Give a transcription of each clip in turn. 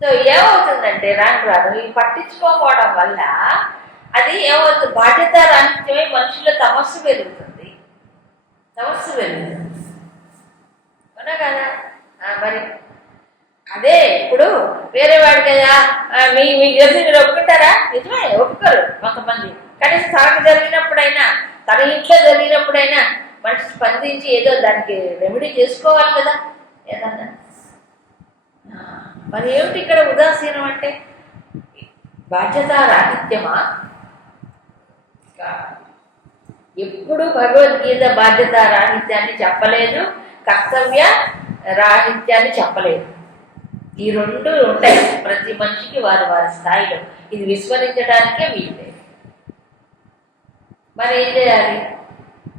So ఏమవుతుందంటే రాను రాను ఇవి పట్టించుకోకపోవడం వల్ల అది ఏమవుతుంది? బాధ్యత రాహిత్యమై మనుషుల తమస్సు పెరుగుతుంది. తమస్సు పెరుగుతుంది. అవునా కదా? మరి అదే ఇప్పుడు వేరే వాడు కదా మీ మీ గది మీరు ఒప్పుకుంటారా? నిజమే ఒప్పుకోరు కొంతమంది. కనీసం తనకు జరిగినప్పుడైనా తన ఇంట్లో జరిగినప్పుడైనా మనిషి స్పందించి ఏదో దానికి రెమెడీ చేసుకోవాలి కదా. ఏదన్నా. మరి ఏమిటి ఇక్కడ ఉదాసీనం అంటే? బాధ్యత రాహిత్యమా? ఎప్పుడు భగవద్గీత బాధ్యత రాహిత్యాన్ని చెప్పలేదు కర్తవ్య రాహిత్యాన్ని చెప్పలేదు. ఈ రెండు ఉంటాయి. ప్రతి మనిషికి వారి వారి స్థాయిలో. ఇది విస్మరించడానికే వీల్లేదు. మరి ఏం చేయాలి?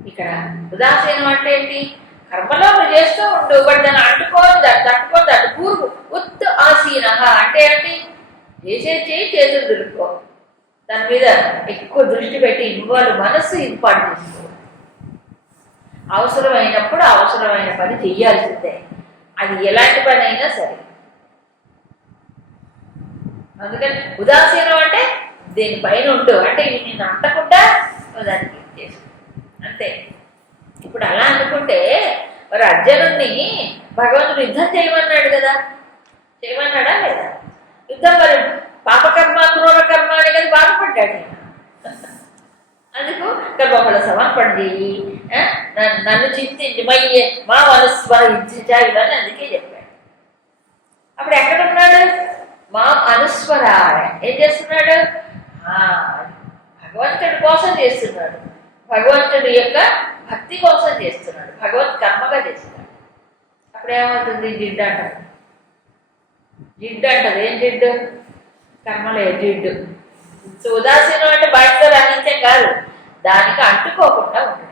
ఇక్కడ ఉదాసీనం అంటే ఏంటి? కర్మలో నువ్వు చేస్తూ ఉండు బట్ దాన్ని అంటుకోని దాన్ని తట్టుకొని దాన్ని పూర్వు అంటే ఏంటి చేసేది చేయి చేతులు దులుపుకో దాని మీద ఎక్కువ దృష్టి పెట్టి ఇవ్వాలి మనస్సు ఇంపార్ట్ అవసరమైనప్పుడు అవసరమైన పని చెయ్యాల్సిందే అది ఎలాంటి పని అయినా సరే. అందుకని ఉదాసీనం అంటే దీనిపైన ఉండు. అంటే ఇవి నేను అంటకుండా దానికి చేసు అంతే. ఇప్పుడు అలా అనుకుంటే మరి అర్జునుడిని భగవంతుడు యుద్ధం చేయమన్నాడు కదా. చేయమన్నాడా లేదా? యుద్ధం మరి పాపకర్మ క్రూరకర్మ అని కదా బాధపడ్డాడు. అందుకు కర్మఫల సమర్పండి. నన్ను నన్ను చింతించి మయ్యే మా మనస్వర ఇచ్చాయి అని అందుకే చెప్పాడు. అప్పుడు ఎక్కడ ఉన్నాడు? మా అనుస్వర ఏం చేస్తున్నాడు? భగవంతుడి కోసం చేస్తున్నాడు. భగవంతుడి యొక్క భక్తి కోసం చేస్తున్నాడు. భగవత్ కర్మగా చేస్తున్నాడు. అప్పుడు ఏమవుతుంది జిడ్డు అంటారు జిడ్డు అంటది ఏం జిడ్డు? కర్మలే జిడ్డు. సో ఉదాసీనం అంటే బయటతో రాణించే కాదు. దానికి అంటుకోకుండా ఉండడం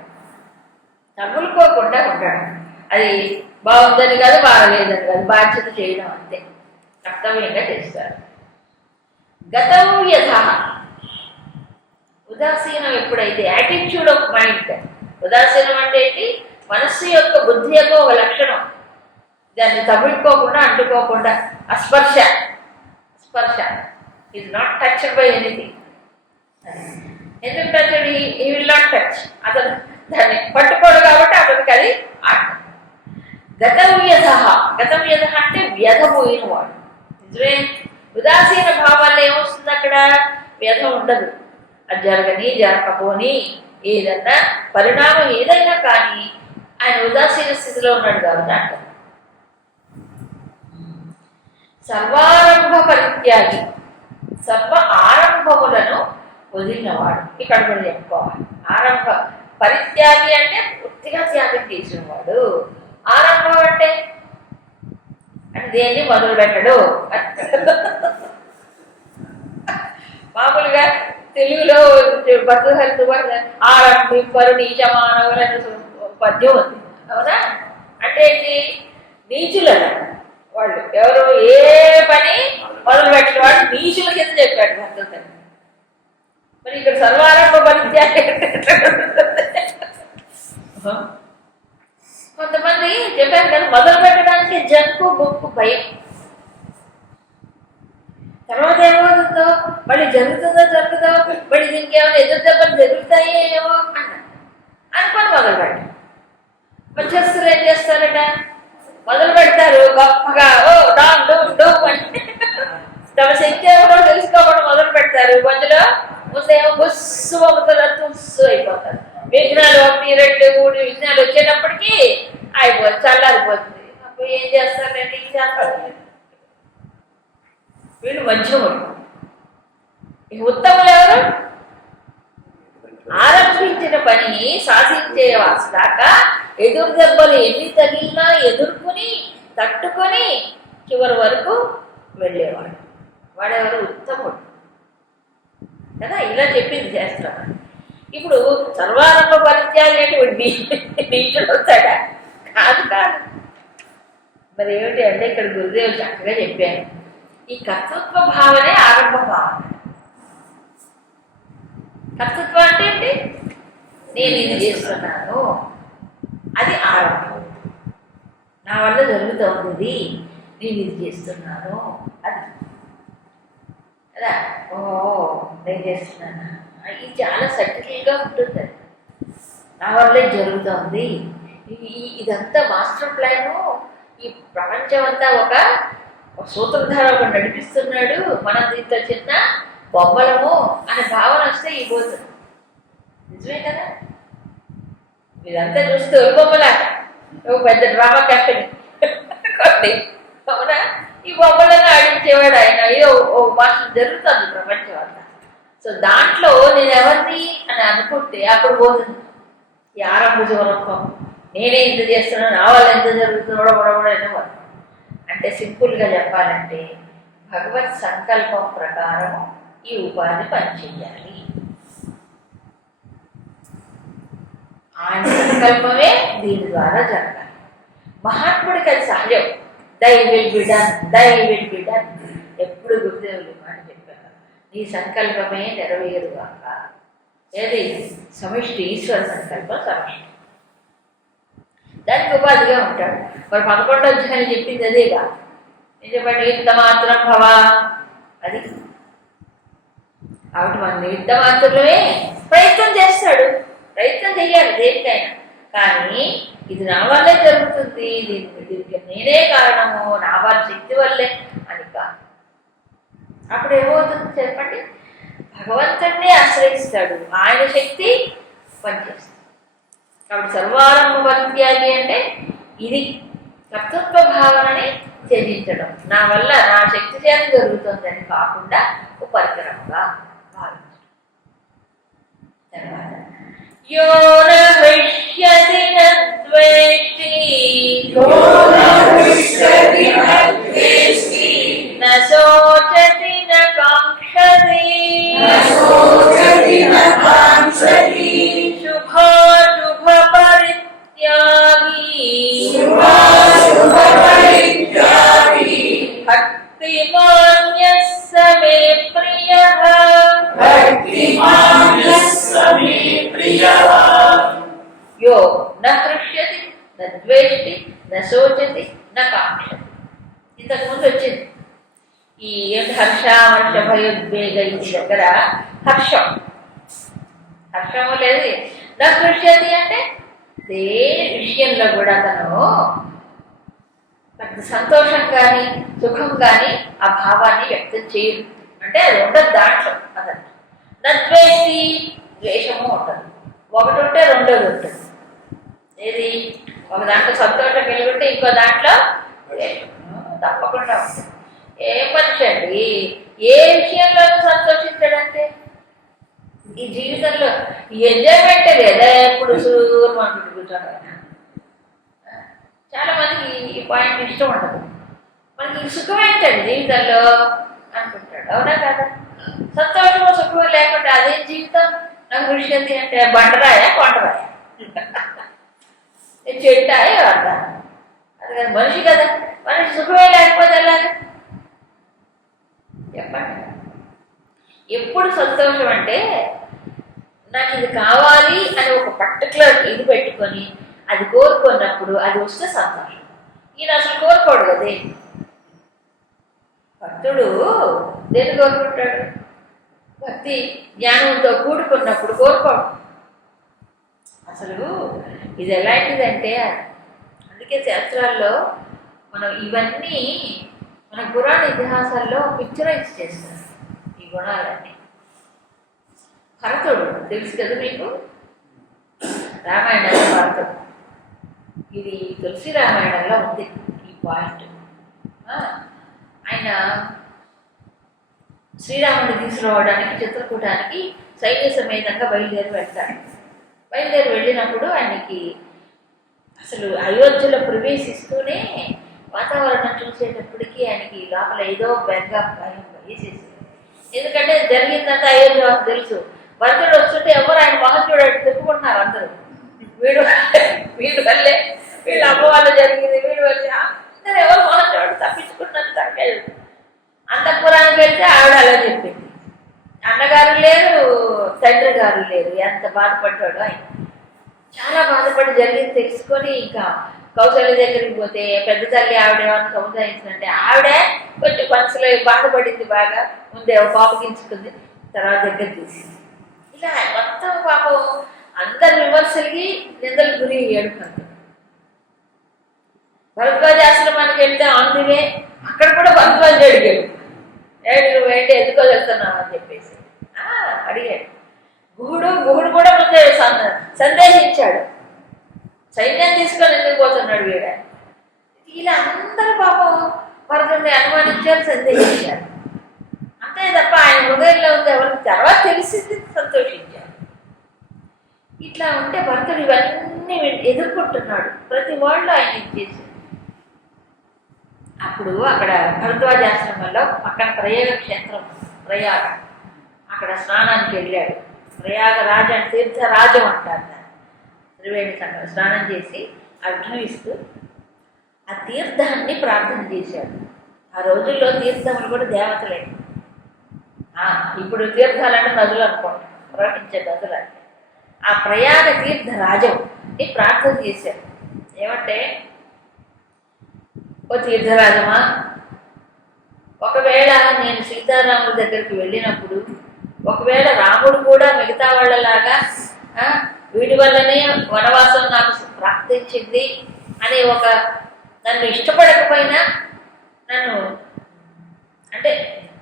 తగులుకోకుండా ఉండడం అది బాగుందని కాదు బాగలేదని కాదు బాధ్యత చేయడం అంతే. కర్తవ్యంగా చేస్తారు. గతం యథ. ఉదాసీనం ఎప్పుడైతే యాటిట్యూడ్ ఆఫ్ మైండ్ ఉదాసీనం అంటే ఏంటి? మనస్సు యొక్క బుద్ధి యొక్క ఒక లక్షణం. దాన్ని తగులుకోకుండా అంటుకోకుండా. అస్పర్శ స్పర్శ. Is not touch by anything ఎందుకు touch he will not touch అతను దాన్ని పట్టుకోడు కాబట్టి అతనికి అది ఆట. గత వ్యధ గతం వ్యధ అంటే వ్యధ పోయిన వాడు నిజమే ఉదాసీన భావాల్లో ఏమొస్తుంది అక్కడ? వ్యధ ఉండదు. అది జరగని జరగకపోని ఏదన్నా పరిణామం ఏదైనా కానీ ఆయన ఉదాసీన స్థితిలో ఉన్నాడు కాబట్టి అంటారు. సర్వారంభ పరిత్యాగి సర్వ ఆరంభములను వదిలినవాడు. ఇక్కడ కూడా చెప్పుకోవాలి. ఆరంభ పరిత్యాగి అంటే పూర్తిగా త్యాగం చేసినవాడు. ఆరంభం అంటే? అంటే దేన్ని మొదలు పెట్టడు? మామూలుగా తెలుగులో భద్రహరిత ఆరంభింపరు నీచమానవులు అనే పద్యం ఉంది. అవునా? అంటే ఏంటి నీచులట వాళ్ళు ఎవరు ఏ పని మొదలు పెట్టిన వాడు నీచుల కింద చెప్పాడు భద్రత మరి ఇక్కడ సర్వారంభ పరిత్యాగి? కొంతమంది చెప్పారు కదా మొదలు పెట్టడానికి జంకు బొక్కు భయం. తర్వాత ఏమవుతుందో మళ్ళీ జరుగుతుందో జరుగుతుందో మళ్ళీ దీనికి ఏమైనా ఎదురు దెబ్బలు జరుగుతాయి ఏమో అన్నారు. అనుకొని మొదలు పెట్టారు మధ్యస్థులు ఏం చేస్తారట? మొదలు పెడతారు గొప్పగా ఓ డామ్ డూమ్ డూమ్ అంటే. తమ శక్తి ఎవరో తెలుసుకోవడం మొదలు పెడతారు. మధ్యలో ముందేమో బుస్సు తుస్సు అయిపోతారు. విఘ్నాలు ఒకటి రెండు మూడు విఘ్నాలు వచ్చేటప్పటికి అయిపోతుంది చల్లారిపోతుంది. అప్పుడు ఏం చేస్తారంటే ఏం చేస్తారు? వీళ్ళు మధ్యములు. ఈ ఉత్తములు ఎవరు? ఆరంభించిన పనిని సాధించే దాకా ఎదురు దెబ్బలు ఎన్ని తగిలినా ఎదుర్కొని తట్టుకొని చివరి వరకు వెళ్ళేవాడు. వాడెవరు? ఉత్తముడు. కదా? ఇలా చెప్పింది శాస్త్రం. ఇప్పుడు సర్వారంభ పరిత్యాగి అనేటువంటి నీచుడు వస్తాడా? కాదు కాదు. మరి ఏమిటి అంటే ఇక్కడ గురుదేవులు చక్కగా చెప్పాను ఈ కర్తృత్వ భావనే ఆరంభ భావన. కర్తృత్వం అంటే ఏంటి? నేను ఇది చేస్తున్నాను. అది ఆరంభం. నా వల్ల జరుగుతుంది నేను ఇది చేస్తున్నాను. అది. కదా ఓ నేను చేస్తున్నాను? ఇది చాలా సటిల్గా ఉంటుంది నా వల్లే జరుగుతోంది. ఇదంతా మాస్టర్ ప్లాను. ఈ ప్రపంచం అంతా ఒక సూత్రధార ఒక నడిపిస్తున్నాడు. మనం దీంతో చిన్న బొమ్మలము అనే భావన వస్తే ఈ పోతుంది నిజమే కదా? ఇదంతా చూస్తే బొమ్మలా బొమ్మలాట. ఒక పెద్ద డ్రామా కంపెనీ కొన్ని అవునా ఈ బొమ్మలను ఆడించేవాడు ఆయన. ఏదో ఓ మాస్టర్ జరుగుతుంది ప్రపంచం అంతా సో దాంట్లో నేను ఎవరిని అని అనుకుంటే అప్పుడు పోతుంది. ఈ ఆరంభ జీవనత్వం నేనే ఇంత చేస్తున్నాను నా వాళ్ళు ఎంత జరుగుతుందో కూడా అంటే సింపుల్గా చెప్పాలంటే భగవత్ సంకల్పం ప్రకారం ఈ ఉపాధి పనిచేయాలి. ఆయన సంకల్పమే దీని ద్వారా జరగాలి. మహాత్ముడికి అది సహజం. Thy will be done thy will be done ఎప్పుడు గురుదేవులు మాట చెప్పారు నీ సంకల్పమే నెరవేరుగాక ఏది? సమిష్టి ఈశ్వర సంకల్పం సమిష్టి. దానికి ఉపాధిగా ఉంటాడు. మరి పదకొండో అధ్యాయం చెప్పింది అదేగా నిజపడి ఇంత మాత్రం భవా. అది. కాబట్టి మన నిమిత్త మాత్రమే ప్రయత్నం చేస్తాడు. ప్రయత్నం చేయాలి దేనికైనా. కానీ ఇది నా వల్లే జరుగుతుంది. దీనికి దీనికి నేనే కారణము. నా వాళ్ళ శక్తి వల్లే అని కాదు. అప్పుడు ఏమవుతుంది చెప్పండి? భగవంతుడిని ఆశ్రయిస్తాడు. ఆయన శక్తి పనిచేస్తుంది. కాబట్టి సర్వారంభ త్యాగి అంటే ఇది కర్తృత్వ భావనని త్యజించడం నా వల్ల నా శక్తి చేత జరుగుతుందని కాకుండా ఒక పరికరంగా భావించడం. తర్వాత యో న హృష్యతి న ద్వేష్టి చేయదు అంటే అది ఉండదు దాంట్లో అన్నట్టు నద్వేషి ద్వేషము ఉంటుంది ఒకటి ఉంటే రెండోది ఉంటుంది. ఏది? ఒక దాంట్లో సంతోషం కలిగి ఉంటే ఇంకో దాంట్లో తప్పకుండా ఉంటుంది. ఏ మనిషి అండి ఏ విషయంలోనూ సంతోషించడంటే? ఈ జీవితంలో ఎంజాయ్మెంట్ లేదా? ఎప్పుడు సూర్యం కూర్చోడం చాలా మందికి ఈ పాయింట్ ఇష్టం ఉండదు. మనకి సుఖం ఏంటండి జీవితంలో? అనుకుంటాడు. అవునా కదా? సంతోషము సుఖము లేకుండా అదేం జీవితం? నాకు విషయంది అంటే బండరాయా కొండరాయా? చెట్టాయ వద్ద అది కదా మనిషి కదా. మనిషి సుఖమే లేకపోతే వెళ్ళాలి చెప్పండి. ఎప్పుడు సంతోషం అంటే నాకు ఇది కావాలి అని ఒక పర్టికులర్ ఇది పెట్టుకొని అది కోరుకున్నప్పుడు అది వస్తే సంతోషం. ఈయన అసలు కోరుకోడు కదే. భక్తుడు దేని కోరుకుంటాడు భక్తి జ్ఞానంతో కూడుకున్నప్పుడు కోరుకోడు అసలు ఇది ఎలాంటిదంటే అందుకే శాస్త్రాల్లో మనం ఇవన్నీ మన పురాణ ఇతిహాసాల్లో పిక్చరైజ్ చేస్తారు ఈ గుణాలన్నీ. భరతుడు తెలుసు కదా మీకు? రామాయణంలో భరతుడు. ఇది తులసి రామాయణంలో ఉంది ఈ పాయింట్ ఆయన శ్రీరాముని తీసుకురావడానికి చిత్రకూటానికి సైన్య సమేతంగా బయలుదేరి వెళ్తాడు. బయలుదేరి వెళ్ళినప్పుడు ఆయనకి అసలు అయోధ్యలో ప్రవేశిస్తూనే వాతావరణం చూసేటప్పటికి ఆయనకి లోపల ఏదో బెంగ భయం వేసేసింది. ఎందుకంటే జరిగిందంతా అయోధ్య మాకు తెలుసు. భరతుడు వస్తుంటే ఎవరు ఆయన మొహం చూడాడు తిప్పుకుంటున్నారు అందరూ. వీడు వీడు వల్లే వీళ్ళ అమ్మ వల్ల జరిగింది వీడు వల్లే అందరూ ఎవరు మొహం వాడు తప్పించుకుంటున్నాను తగ్గలేదు అంతఃపురానికి వెళ్తే ఆవిడ అలా చెప్పింది. అన్నగారు లేరు తండ్రి గారు లేరు. ఎంత బాధపడ్డాడు ఆయన. చాలా బాధపడి జరిగింది తెలుసుకొని ఇంకా కౌశల్య దగ్గరికి పోతే పెద్ద తల్లి ఆవిడ ఏమైనా సముదాయించిందంటే ఆవిడే కొంచెం మనసులో బాధపడింది బాగా. ముందే పాపకించుకుంది తర్వాత దగ్గర తీసింది. ఇలా మొత్తం పాపం అందరి విమర్శలకి నిందలు గురి ఏడుకుంది భరతుడు భరద్వాజ ఆశ్రమానికి వెళ్తే ఆంధ్రమే అక్కడ కూడా భరద్వాజ అడిగాడు. ఏడు నువ్వు ఏంటి? ఎందుకో చేస్తున్నావు అని చెప్పేసి. అడిగాడు. గుహుడు గుహుడు కూడా ముందే సన్- సందేశించాడు సైన్యం తీసుకొని ఎందుకు పోతున్నాడు వీడ? ఇలా అందరూ పాపం భరతుడిని అనుమానించారు సందేహించారు. అంతే తప్ప ఆయన హృదయంలో ఉంది ఎవరికి తర్వాత తెలిసింది సంతోషించారు. ఇట్లా ఉంటే భరతుడు ఇవన్నీ ఎదుర్కొంటున్నాడు. ప్రతి వాళ్ళు ఆయన ఇచ్చేసి అప్పుడు అక్కడ భరద్వాజాశ్రమంలో పక్కన ప్రయోగ క్షేత్రం ప్రయాగ. అక్కడ స్నానానికి వెళ్ళాడు. ప్రయాగరాజ అంటే తీర్థరాజం అంటారు దాన్ని. త్రివేణి సంగం స్నానం చేసి అభ్యమిస్తూ ఆ తీర్థాన్ని ప్రార్థన చేశాడు. ఆ రోజుల్లో తీర్థములు కూడా దేవతలే. ఇప్పుడు తీర్థాలంటే నదులు అనుకోండి. ప్రవహించే నదులు అంటే ఆ ప్రయాగ తీర్థ రాజం ప్రార్థన చేశాడు. ఏమంటే ఓ తీర్థరాజమా? ఒకవేళ నేను సీతారాముల దగ్గరికి వెళ్ళినప్పుడు ఒకవేళ రాముడు కూడా మిగతా వాళ్ళలాగా ఆ, వీడి వల్లనే వనవాసం నాకు ప్రాప్తించింది అనే ఒక నన్ను ఇష్టపడకపోయినా నన్ను అంటే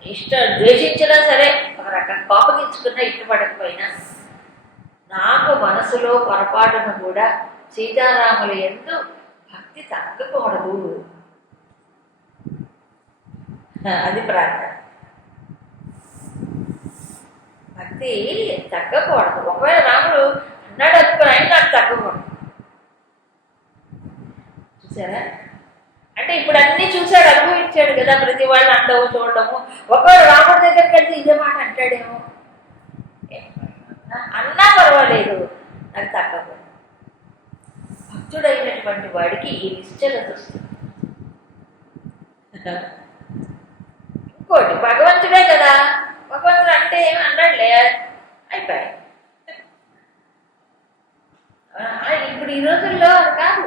ఇష్ట ద్వేషించినా సరే ఒక రకం కోపగించుకున్నా ఇష్టపడకపోయినా నాకు మనసులో పొరపాటును కూడా సీతారాముల ఎందు భక్తి తగ్గకూడదు. అది ప్రార్థన. భక్తి తగ్గకూడదు. ఒకవేళ రాముడు అన్నాడు అనుకుని ఆయన నాకు తగ్గకూడదు. చూసారా? అంటే ఇప్పుడు అన్ని చూశాడు అనుభవించాడు కదా ప్రతి వాళ్ళు అండవు చూడడము. ఒకవేళ రాముడి దగ్గరికి వెళ్తే ఇదే మాట అంటాడేమో? అన్నా పర్వాలేదు నాకు తగ్గకూడదు. భక్తుడైనటువంటి వాడికి ఈ నిశ్చలత వస్తుంది ఇంకోటి భగవంతుడే కదా. భగవంతుడు అంటే ఏమి అన్నాడులే అయిపోయాయి. ఆ, ఇప్పుడు ఈ రోజుల్లో అది కాదు.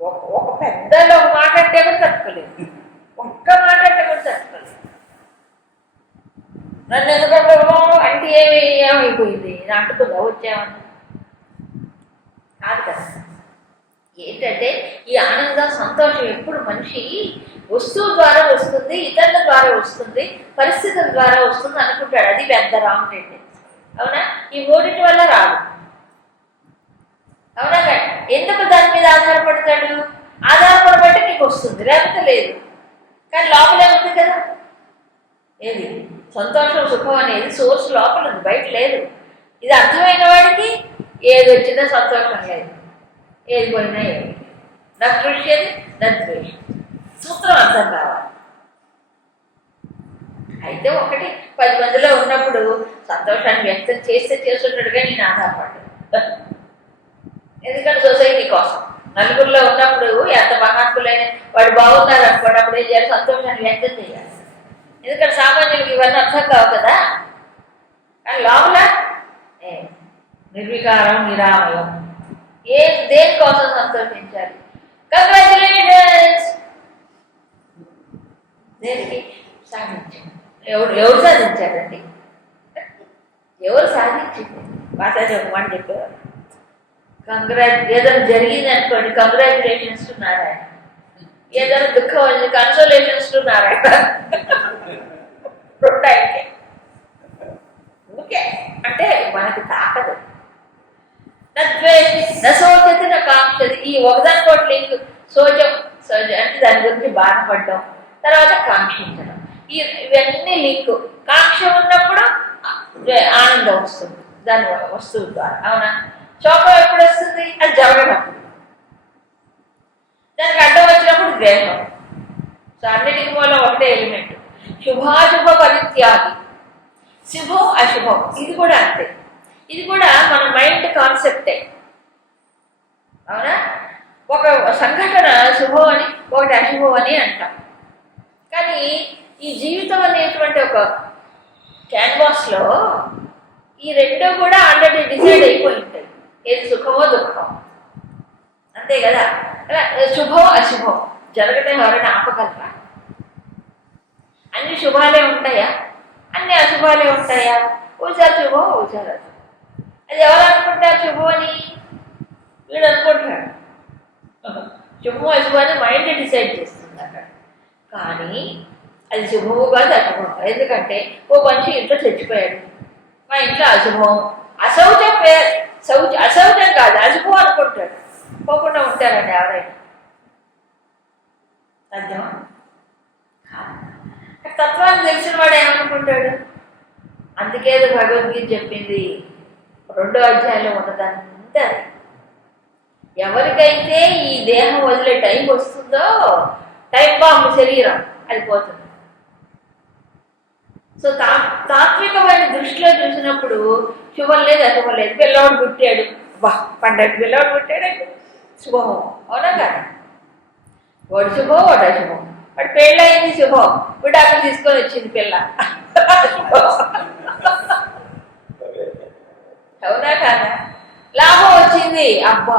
ఒక ఒక పెద్దలో ఒక మాట అంటే కూడా తట్టుకోలేదు. ఒక్క మాట అంటే కూడా తట్టుకోలేదు. నన్ను ఎందుకంటే అంటే ఏమి ఏమైపోయింది? నాకు అంటుతుందా వచ్చామని కాదు కదా. ఏంటంటే ఈ ఆనందం సంతోషం ఎప్పుడు మనిషి వస్తువు ద్వారా వస్తుంది ఇతరుల ద్వారా వస్తుంది పరిస్థితుల ద్వారా వస్తుంది అనుకుంటాడు. అది పెద్ద రాంగ్ టెండెన్సీ అవునా? ఈ మూడింటి వల్ల రాదు. అవునా కదా? ఎందుకు దాని మీద ఆధారపడతాడు? ఆధారపడబట్టి నీకు వస్తుంది లేకపోతే లేదు. కానీ లోపలే ఉంది కదా? ఏది? సంతోషం సుఖం అనేది సోర్స్ లోపల ఉంది బయట లేదు. ఇది అర్థమైన వాడికి ఏది వచ్చినా సంతోషం లేదు. ఏది పోయినా ఏది? నా సూత్రం అర్థం కావాలి. అయితే ఒకటి పది మందిలో ఉన్నప్పుడు సంతోషాన్ని వ్యక్తం చేస్తే చేస్తుంటాడుగా నేను ఆధారపడ్డాను ఎందుకంటే సొసైటీ కోసం. నలుగురిలో ఉన్నప్పుడు ఎంత మహాత్ములైన వాడు బాగున్నారు అనుకోండి అప్పుడు ఏం చేయాలి? సంతోషాన్ని వ్యక్తం చేయాలి. ఎందుకంటే సామాన్యులకు ఇవన్నీ అర్థం కావు కదా. కానీ లోపల ఏ, నిర్వికారం నిరామయం. ఏ దేనికోసం సంతోషించాలి? కంగ్రాచులేషన్స్ దేనికి? ఎవరు ఎవరు సాధించారండి? ఎవరు సాధించింది? మాతాజీ ఒక మాట చెప్పేవారు కంగ్రాట్ ఏదైనా జరిగింది అనుకోండి కంగ్రాచులేషన్స్ టు నారాయణ. ఏదైనా దుఃఖం ఉంది కన్సోలేషన్స్ టు నారాయణ. రెండు ఓకే. అంటే మనకి తాకదు. నశోచతి నా కాంక్షది ఈ ఒకదాని లింక్ సోచం అంటే దాని గురించి బాధపడడం. తర్వాత కాంక్షించడం. ఈ ఇవన్నీ లింక్ కాంక్ష ఉన్నప్పుడు ఆనందం వస్తుంది. దాని వస్తువు ద్వారా. అవునా? శోకం ఎప్పుడు వస్తుంది? అది జరగడం. దానికి అడ్డం వచ్చినప్పుడు ద్వేషం సో అన్నిటికీ మూలం ఒకటే ఎలిమెంట్ శుభాశుభ పరిత్యాగి. శుభం అశుభం. ఇది కూడా అంతే. ఇది కూడా మన మైండ్ కాన్సెప్టే. అవునా? ఒక సంఘటన శుభం అని ఒకటి అశుభం అని అంటాం. కానీ ఈ జీవితం అనేటువంటి ఒక క్యాన్వాస్లో ఈ రెండో కూడా ఆల్రెడీ డిసైడ్ అయిపోయి ఉంటాయి. ఏది సుఖమో దుఃఖమో. అంతే కదా? అలా శుభం అశుభం. జరగటం ఎవరైనా ఆపగలరా? అన్ని శుభాలే ఉంటాయా? అన్ని అశుభాలే ఉంటాయా? ఓసారి శుభం ఓసారి అశుభం అది ఎవరు అనుకుంటారు శుభం అని? వీడు అనుకుంటున్నాడు శుభం అశుభాన్ని మైండ్ డిసైడ్ చేస్తుంది అక్కడ. కానీ అది శుభము కాదు అశుభం. ఎందుకంటే ఓ మనిషి ఇంట్లో చచ్చిపోయాడు. మా ఇంట్లో అశుభం. అశౌచం పేరు శౌచ అశౌచం కాదు అశుభం అనుకుంటాడు. పోకుండా ఉంటారండి ఎవరైనా. సాధ్యమా తత్వాన్ని తెలిసిన వాడు ఏమనుకుంటాడు? అందుకే భగవద్గీత చెప్పింది. రెండో అధ్యాయంలో ఉన్నదంతా ఎవరికైతే ఈ దేహం వదిలే టైం వస్తుందో టైం బాంబు శరీరం అది పోతుంది. సో తా తాత్వికమైన దృష్టిలో చూసినప్పుడు శుభం లేదు అశుభం లేదు. పిల్లవాడు పుట్టాడు. బా పండగ పిల్లవాడు పుట్టాడు. శుభం. అవునా కదా? వాడు శుభం వాడు అశుభం. వాడు పెళ్ళయింది శుభం. విడాకులు తీసుకొని వచ్చింది పిల్ల. అవునా కాదా? లాభం వచ్చింది. అబ్బా.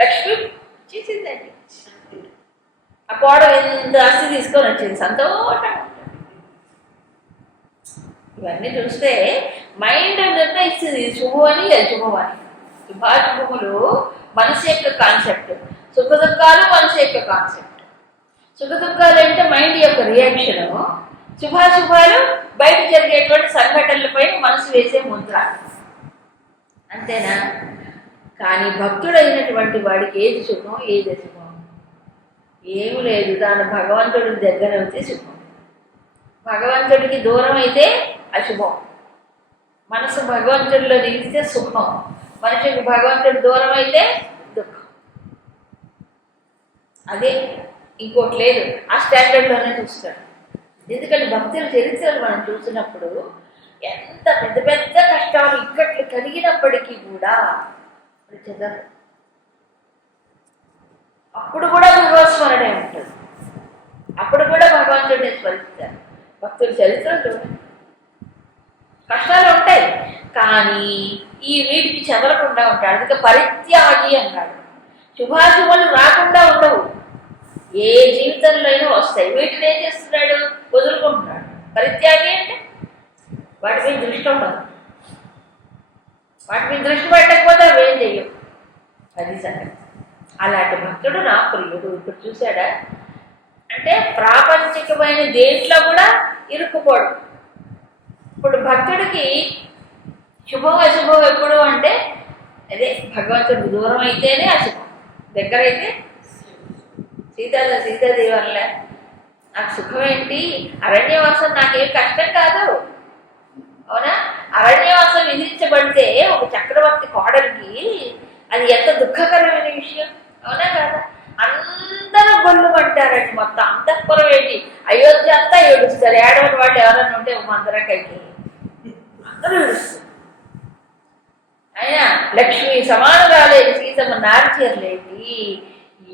లక్ష్మి? చేసిందండి ఆ కోడలు ఎంత ఆస్తి తీసుకొని వచ్చింది? సంతోషం ఇవన్నీ చూస్తే మైండ్ నిర్ణయిస్తుంది ఇది శుభం అని ఇది అశుభం అని. శుభాశుభములు మనసు యొక్క కాన్సెప్ట్. సుఖ దుఃఖాలు మనసు యొక్క కాన్సెప్ట్. సుఖ దుఃఖాలు అంటే మైండ్ యొక్క రియాక్షన్. శుభాశుభాలు బయట జరిగేటువంటి సంఘటనలపై మనసు వేసే ముద్ర. అంతేనా? కానీ భక్తుడైనటువంటి వాడికి ఏది సుఖం ఏది అశుభం? ఏమి లేదు. తాను భగవంతుడి దగ్గర అయితే సుఖం. భగవంతుడికి దూరం అయితే అశుభం. మనసు భగవంతుడిలో నిలిస్తే సుఖం. మనిషికి భగవంతుడి దూరం అయితే దుఃఖం. అదే ఇంకోటి లేదు. ఆ స్టాండర్డ్లోనే చూస్తాడు. ఎందుకంటే భక్తుల చరిత్రలు మనం చూసినప్పుడు ఎంత పెద్ద పెద్ద కష్టాలు ఇక్కట్లు కలిగినప్పటికీ కూడా అది అప్పుడు కూడా భగవత్స్మరణే ఉంటుంది. అప్పుడు కూడా భగవంతుడిని స్మరిస్తారు. భక్తుల చరిత్ర చూడండి కష్టాలు ఉంటాయి. కానీ ఈ వీటికి చెదరకుండా ఉంటాడు. అందుకే పరిత్యాగి అన్నాడు శుభాశుభలు రాకుండా ఉండవు. ఏ జీవితంలో అయినా వస్తాయి. వీటిని ఏం చేస్తున్నాడు? వదులుకుంటున్నాడు. పరిత్యాగి అంటే వాటి మీద దృష్టి ఉండదు. వాటి మీద దృష్టి పెట్టకపోతే అవి ఏం అది సంగతి. అలాంటి భక్తుడు నా ప్రియుడు. ఇప్పుడు చూశాడా? అంటే ప్రాపంచికమైన దేంట్లో కూడా ఇరుక్కుపోడు. ఇప్పుడు భక్తుడికి శుభం అశుభం ఎప్పుడు అంటే అదే భగవంతుడు దూరం అయితేనే అశుభం దగ్గర అయితే సీతా సీతాదేవి వల్ల నాకు సుఖం ఏంటి అరణ్యవాసం నాకేం కష్టం కాదు. అవునా? అరణ్యవాసం విధించబడితే ఒక చక్రవర్తి కోడలికి అది ఎంత దుఃఖకరమైన విషయం. అవునా కదా? అందరూ గొల్లు పట్టారండి మొత్తం. అంతఃపురం ఏంటి? అయోధ్య అంతా ఏడుస్తారు. ఏడవని వాళ్ళు ఎవరైనా ఉంటే మందరకైతే అందరూ ఏడుస్తారు. అయినా లక్ష్మి సమానురాలేదు సీతమ్మ నారి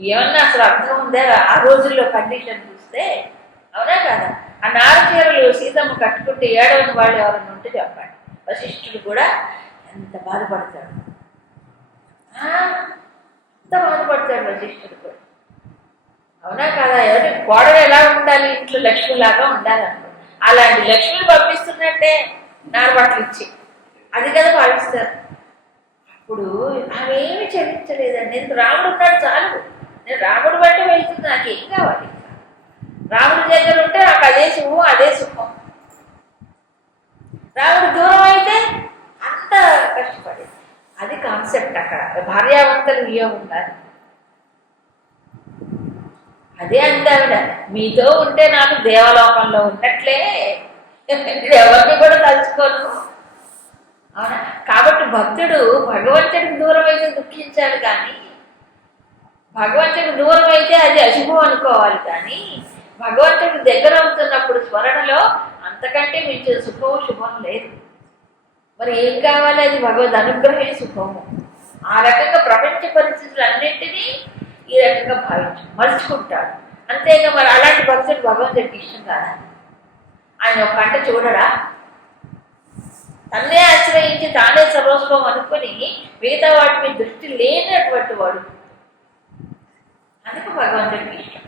ఏమన్నా అసలు అర్థం ఉందా? ఆ రోజుల్లో కండిషన్ చూస్తే. అవునా కదా? ఆ నారు చీరలు సీతమ్మ కట్టుకుంటే ఏడవని వాళ్ళు ఎవరైనా ఉంటే చెప్పండి. వశిష్ఠుడు కూడా ఎంత బాధపడతాడు. ఎంత బాధపడతాడు వశిష్ఠుడు కూడా. అవునా కదా? ఎవరి కోడలు ఎలా ఉండాలి? ఇంట్లో లక్ష్మిలాగా ఉండాలనుకో. అలాంటి లక్ష్మిని పంపిస్తున్నట్టే నారు బట్టలు ఇచ్చి. అది కదా భావిస్తారు అప్పుడు అవేమి చెల్లించలేదండి నేను రాముడు ఉన్నాడు చాలు. నేను రాముడు బట్టి వెళ్తుంది నాకు ఏం కావాలి? రాముడి దగ్గర ఉంటే నాకు అదే సుఖం అదే సుఖం. రాముడు దూరం అయితే అంత కష్టపడేది. అది కాన్సెప్ట్ అక్కడ. భార్యాభర్తలు నియమం ఉండాలి. అదే అందావిడ మీతో ఉంటే నాకు దేవలోకంలో ఉన్నట్లే ఎవరిని కూడా తలుచుకోను. అవునా? కాబట్టి భక్తుడు భగవంతుడికి దూరం అయితే దుఃఖించాలి కానీ భగవంతుడికి దూరం అయితే అది అశుభం అనుకోవాలి కానీ భగవంతుడికి దగ్గర అవుతున్నప్పుడు స్మరణలో అంతకంటే మించిన సుఖము శుభం లేదు. మరి ఏం కావాలి? అది భగవద్ అనుగ్రహమే సుఖము. ఆ రకంగా ప్రపంచ పరిస్థితులు అన్నింటినీ ఈ రకంగా భావించు మలుచుకుంటాడు. అంతేగా మరి అలాంటి భక్తులు భగవంతుడికి ఇష్టం కాదా? ఆయన ఒక కంట చూడడా? తన్నే ఆశ్రయించి తానే సర్వస్వం అనుకుని మిగతా వాటి మీద దృష్టి లేనటువంటి వాడు. అందుకు భగవంతుడికి ఇష్టం.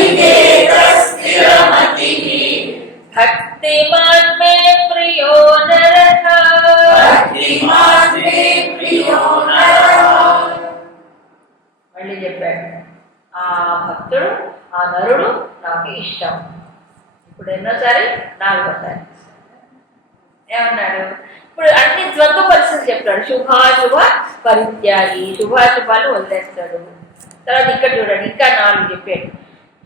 పరిత్యాగి శుభాశుభాలు వదిలేస్తాడు. తర్వాత ఇక్కడ చూడండి ఇంకా నాలుగు చెప్పాడు.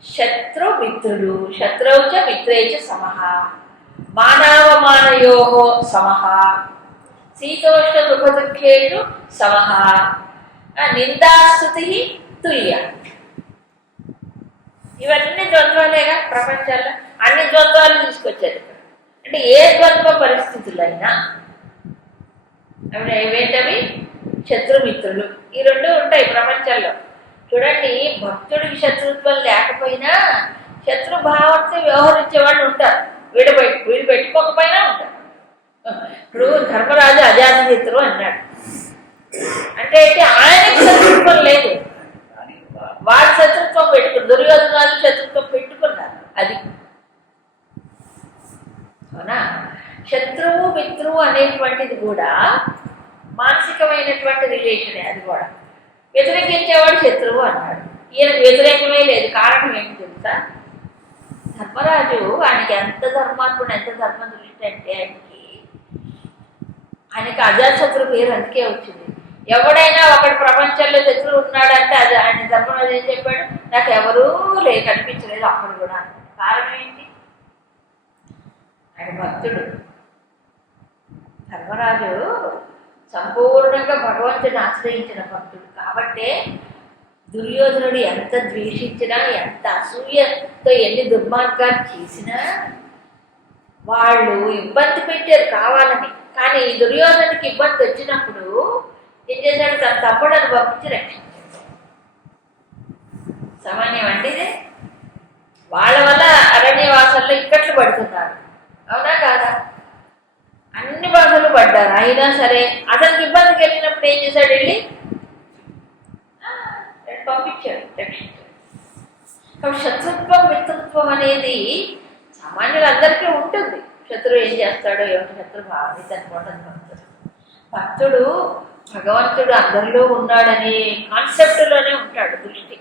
శత్రు మిత్రుడు శత్రువుచ మిత్రేచ సమహ మానవమానయో సమహ శీతోష్ణ సుఖ దుఃఖేషు సమహ నిందాస్తుతి తుల్య. ఇవన్నీ ద్వంద్వాలేగా ప్రపంచంలో. అన్ని ద్వంద్వాలు తీసుకొచ్చారు అంటే ఏ ద్వంద్వ పరిస్థితులైనా అవి ఏవేంటవి శత్రుమిత్రులు. ఈ రెండు ఉంటాయి ప్రపంచంలో. చూడండి భక్తుడికి శత్రుత్వం లేకపోయినా శత్రు భావంతో వ్యవహరించే వాళ్ళు ఉంటారు. వీడు పెట్టి వీడు పెట్టుకోకపోయినా ఉంటారు. ఇప్పుడు ధర్మరాజు అజాతశత్రు అన్నాడు. అంటే ఏంటి? ఆయనకు శత్రుత్వం లేదు. వాడు శత్రుత్వం పెట్టుకున్నారు దుర్యోధనాలు శత్రుత్వం పెట్టుకున్నారు. అది. అవునా? శత్రువు మిత్రువు అనేటువంటిది కూడా మానసికమైనటువంటి రిలేషన్ అది కూడా. వ్యతిరేకించేవాడు శత్రువు అన్నాడు. ఈయన వ్యతిరేకమే లేదు. కారణం ఏంటి తెలుసా? ధర్మరాజు ఆయనకి ఎంత ధర్మాత్ముడు ఎంత ధర్మం దృష్టి అంటే ఆయనకి ఆయనకి అజాతశత్రు పేరు అందుకే వచ్చింది. ఎవడైనా ఒకటి ప్రపంచంలో శత్రువు ఉన్నాడంటే అది ఆయన ధర్మరాజు ఏం చెప్పాడు? నాకు ఎవరూ లే కనిపించలేదు అప్పుడు కూడా. కారణం ఏంటి? ఆయన భక్తుడు. ధర్మరాజు సంపూర్ణంగా భగవంతుని ఆశ్రయించిన భక్తుడు. కాబట్టే దుర్యోధనుడు ఎంత ద్వేషించినా ఎంత అసూయతో ఎన్ని దుర్మార్గాలు చేసినా వాళ్ళు ఇబ్బంది పెట్టారు కావాలని. కానీ ఈ దుర్యోధనకి ఇబ్బంది వచ్చినప్పుడు ఏం చేశాడు? తన తమ్ముడని పంపించి రక్షించాడు. సామాన్యం అంటే ఇదే? వాళ్ళ వల్ల అరణ్యవాసంలో ఇక్కట్లు పడుతున్నారు. అవునా కాదా? అన్ని బాధలు పడ్డారు. అయినా సరే అతనికి ఇబ్బంది కలిగినప్పుడు ఏం చేశాడు వెళ్ళి? పంపించాడు కాబట్టి శత్రుత్వం మిత్రత్వం అనేది సామాన్యులు అందరికీ ఉంటుంది. శత్రువు ఏం చేస్తాడో ఏమిటి శత్రు బాగుంది దాన్ని భక్తుడు భక్తుడు భగవంతుడు అందరిలో ఉన్నాడనే కాన్సెప్ట్లోనే ఉంటాడు దృష్టి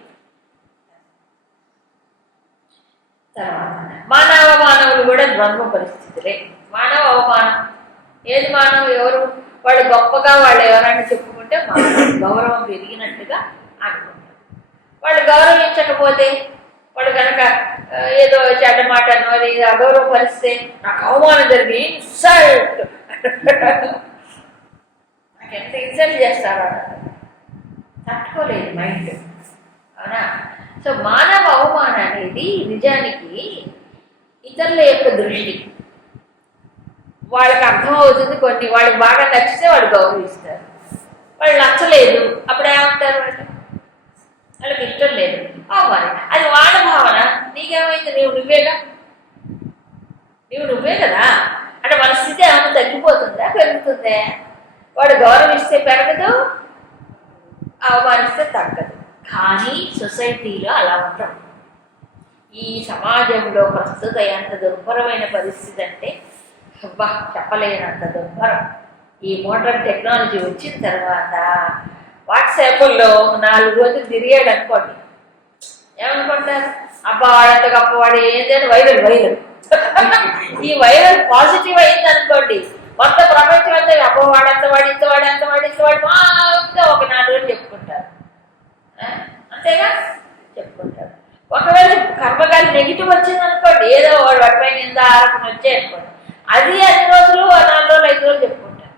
తర్వాత మానవ మానవులు కూడా ద్వంద్వ పరిస్థితులే. మానవ అవమానం ఏది మానవ ఎవరు? వాళ్ళు గొప్పగా వాళ్ళు ఎవరైనా చెప్పుకుంటే మానవ గౌరవం పెరిగినట్టుగా అనుకుంటారు. వాళ్ళు గౌరవించకపోతే వాళ్ళు కనుక ఏదో చెడ్డ మాట అది అగౌరవపరిస్తే నాకు అవమానం జరిగి ఇన్సల్ట్. నాకు ఎంత ఇన్సల్ట్ చేస్తారో తట్టుకోలేదు మైండ్. అవునా? సో మానవ అవమానం అనేది నిజానికి ఇతరుల యొక్క దృష్టి. వాళ్ళకి అర్థం అవుతుంది కొన్ని. వాళ్ళకి బాగా నచ్చితే వాళ్ళు గౌరవిస్తారు వాళ్ళు నచ్చలేదు అప్పుడు ఏమంటారు వాళ్ళు? వాళ్ళకి ఇష్టం లేదు. అవ్వాలి అది వాళ్ళ భావన. నీకేమైంది? నీవు నువ్వేగా నీవు నువ్వే కదా? అంటే మన స్థితి ఏమైనా తగ్గిపోతుందా? పెరుగుతుందే? వాడు గౌరవిస్తే పెరగదు అవమానిస్తే తగ్గదు. కానీ సొసైటీలో అలా ఉంటాం ఈ సమాజంలో ప్రస్తుత ఎంత దుర్భరమైన పరిస్థితి అంటే అబ్బా చెప్పలేనంత దుర్భరం ఈ మోడర్న్ టెక్నాలజీ వచ్చిన తర్వాత వాట్సాప్లో నాలుగు రోజులు తిరిగాడు అనుకోండి. ఏమనుకుంటారు? అబ్బా వాడంత గొప్పవాడు ఏంటంటే వైరల్ వైరల్. ఈ వైరల్ పాజిటివ్ అయింది అనుకోండి. మొత్తం ప్రపంచం అంతా అబ్బో వాడంత వాడు ఇంత వాడు అంత వాడు ఇంత వాడు మొత్తం ఒక నాలుగు రోజులు చెప్పుకుంటారు. అంతేగా? చెప్పుకుంటారు. ఒకవేళ కర్మగాలి నెగిటివ్ వచ్చింది అనుకోండి ఏదో వాడు వాడిపై నింద ఆరోపణ వచ్చాయి అనుకోండి అది అన్ని రోజులు నాలుగు రోజులు ఐదు రోజులు చెప్పుకుంటారు.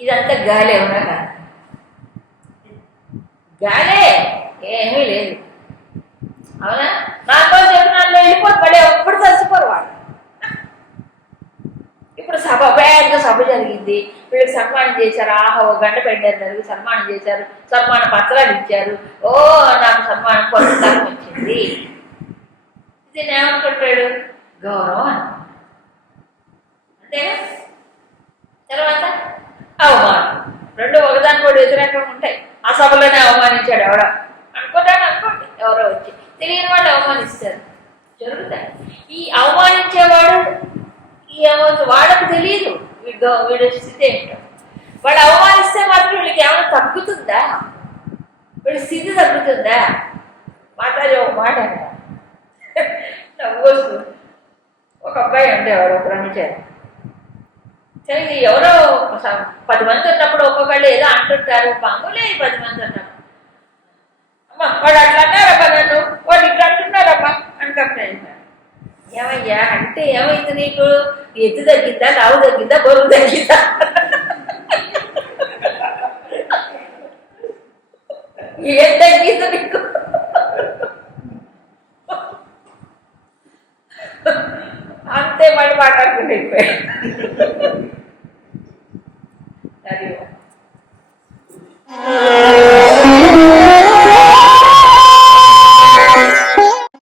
ఇదంతా గాలి అవునా కాదు? గాలే? ఏమీ లేదు. అవునా? నాలుగు రోజులు చెప్పిన వెళ్ళిపోతే మళ్ళీ ఎప్పుడు చచ్చిపోరు వాళ్ళు. ఇప్పుడు సభ పెద్ద సభ జరిగింది. వీళ్ళకి సన్మానం చేశారు. ఆహా ఓ గంట పెట్టారు జరిగి సన్మానం చేశారు. సన్మాన పత్రాలు ఇచ్చారు. ఓ నాకు సన్మానం పొందడానికి వచ్చింది ఇది ఏమనుకుంటాడు గౌరవం అనుకుంటాడు. తర్వాత అవమానం. రెండు ఒకదాని కూడా వ్యతిరేకంగా ఉంటాయి. ఆ సభలోనే అవమానించాడు ఎవడో. అనుకుంటాడు అనుకోండి. ఎవరో వచ్చి. తెలియని వాళ్ళు అవమానిస్తారు. జరుగుతాయి. ఈ అవమానించేవాడు ఈ అవ- వాళ్ళకు తెలియదు వీడు వీడి స్థితి ఏంటో. వాడు అవమానిస్తే మాత్రం వీళ్ళకి ఏమైనా తగ్గుతుందా? వీడి స్థితి తగ్గుతుందా? మాట్లాడే ఒక మాట నవ్వు ఒక అబ్బాయి ఉండేవాడు ఒక బ్రహ్మచారి సరే ఇది ఎవరో పది మంది ఉన్నప్పుడు ఒక్కొక్కళ్ళు ఏదో అంటుంటారు పాములే పది మంది ఉన్నప్పుడు. అమ్మా వాడు అట్లా అన్నారమ్మా నన్ను వాడు ఇట్లా అంటున్నారమ్మా అని కంప్లైంట్ ఏమయ్యా అంటే ఏమైంది నీకు? ఎత్తు తగ్గిద్దా లావు తగ్గిందా బరువు తగ్గిందా? ఏం తగ్గింది నీకు? అంతే మళ్ళీ మాట్లాడుకుంటే やるよ。